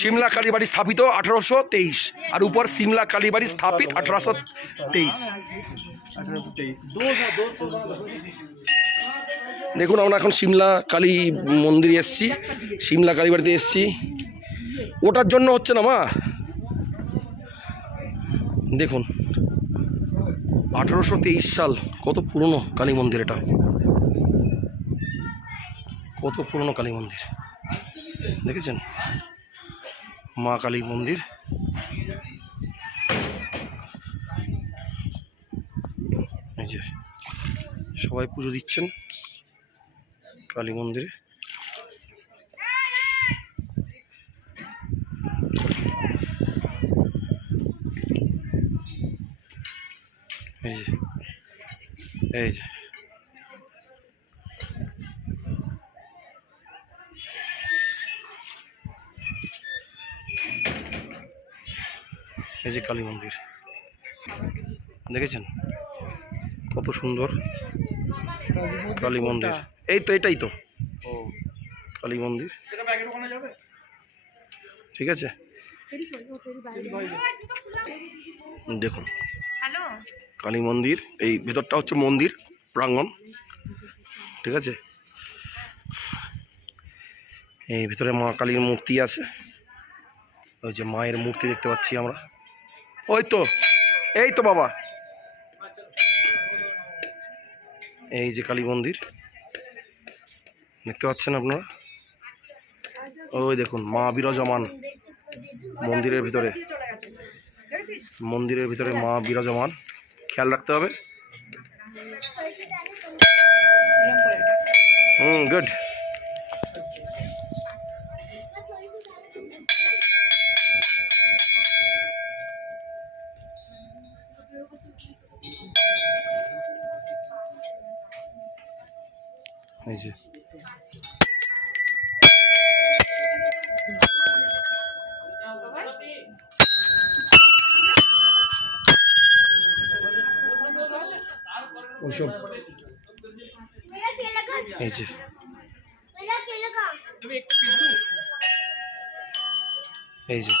शिमला काली बाड़ी स्थापित 1823 और ऊपर शिमला काली बाड़ी स्थापित 1823। देखुन আমরা এখন শিমলা কালী মন্দিরে এসেছি, শিমলা কালী বাড়িতে এসেছি। ওটার জন্য হচ্ছে না মা, দেখুন 1823 সাল, কত পুরনো কালী মন্দির, এটা কত পুরনো কালী মন্দির দেখেছেন, মা কালী মন্দির। এই যে সবাই পুজো দিচ্ছেন কালী মন্দিরে। এই যে এই যে এই যে কালী মন্দির দেখেছেন, কত সুন্দর কালী মন্দির। এই তো এটাই তো কালী মন্দির, ঠিক আছে। দেখুন কালী মন্দির, এই ভেতরটা হচ্ছে মন্দির প্রাঙ্গণ, ঠিক আছে। এই ভিতরে মা কালীর মূর্তি আছে, ওই যে মায়ের মূর্তি দেখতে পাচ্ছি আমরা। ওই তো, এই তো বাবা, এই যে কালী মন্দির দেখতে পাচ্ছেন আপনারা। ওই দেখুন মা বিরাজমান মন্দিরের ভিতরে, মন্দিরের ভিতরে মা বিরাজমান, খেয়াল রাখতে হবে। গুড। এই যে ওইসব, এই যে এই যে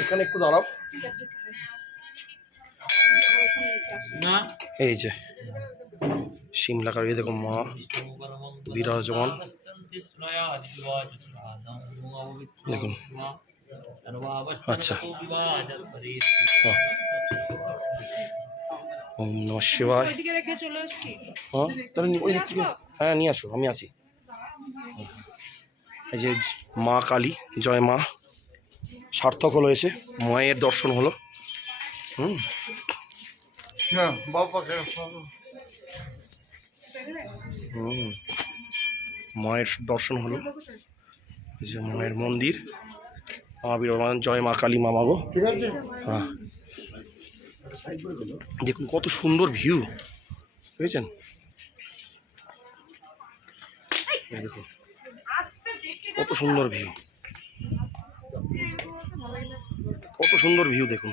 এখানে একটু দাঁড়াও। এই যে শিমলা কালী, দেখো মা বিরাজমান, দেখুন। আচ্ছা, ওম নমঃ শিবায়। হ্যাঁ তাহলে ওই দিক থেকে, হ্যাঁ নিয়ে আসো, আমি আছি। এই যে মা কালী, জয় মা, সার্থক হলো, এসে মায়ের দর্শন হলো। মায়ের দর্শন হলো, এই যে মায়ের মন্দির, মা বিরাজমান, জয় মা কালী মা মাগো। হ্যাঁ দেখুন কত সুন্দর ভিউ, বুঝেছেন। দেখুন কত সুন্দর ভিউ, কত সুন্দর ভিউ দেখুন,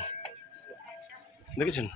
দেখেছেন।